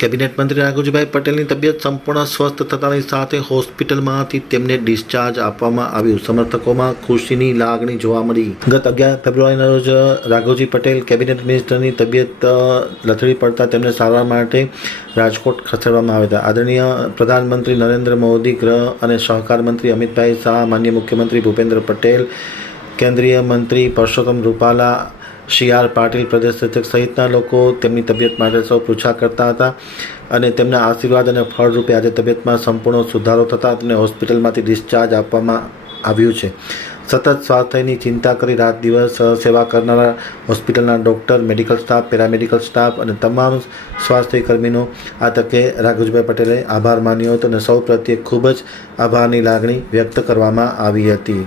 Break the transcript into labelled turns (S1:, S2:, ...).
S1: Cabinet મંત્રી રાઘુજીભાઈ પટેલની તબિયત સંપૂર્ણ સ્વસ્થ થતાની સાથે હોસ્પિટલમાંથી તેમને ડિસ્ચાર્જ આપવામાં આવ્યું. સમર્થકોમાં ખુશીની લાગણી જોવા મળી. ગત અગિયાર ફેબ્રુઆરીના રોજ રાઘુજી પટેલ કેબિનેટ મિનિસ્ટરની તબિયત લથડી પડતા તેમને સારવાર માટે રાજકોટ ખસેડવામાં આવ્યા હતા. આદરણીય પ્રધાનમંત્રી નરેન્દ્ર મોદી, ગૃહ અને સહકાર મંત્રી અમિતભાઈ શાહ, માન્ય મુખ્યમંત્રી ભૂપેન્દ્ર પટેલ કેન્દ્રીય મંત્રી પરસોત્તમ રૂપાલા સી આર પાટીલ પ્રદેશ અધ્યક્ષ સહિતના લોકો તેમની તબિયત માટે સૌ પૂછા કરતા હતા અને તેમના આશીર્વાદ અને ફળરૂપે આજે તબિયતમાં સંપૂર્ણ સુધારો થતાં તેમને હોસ્પિટલમાંથી ડિસ્ચાર્જ આપવામાં આવ્યું છે. સતત સ્વાસ્થ્યની ચિંતા કરી રાત દિવસ સેવા કરનારા હોસ્પિટલના doctor, medical staff, paramedical staff અને તમામ સ્વાસ્થ્યકર્મીનો આ તકે રાઘુજભાઈ પટેલે આભાર માન્યો હતો અને સૌ પ્રત્યે ખૂબ જ આભારની લાગણી વ્યક્ત કરવામાં આવી હતી.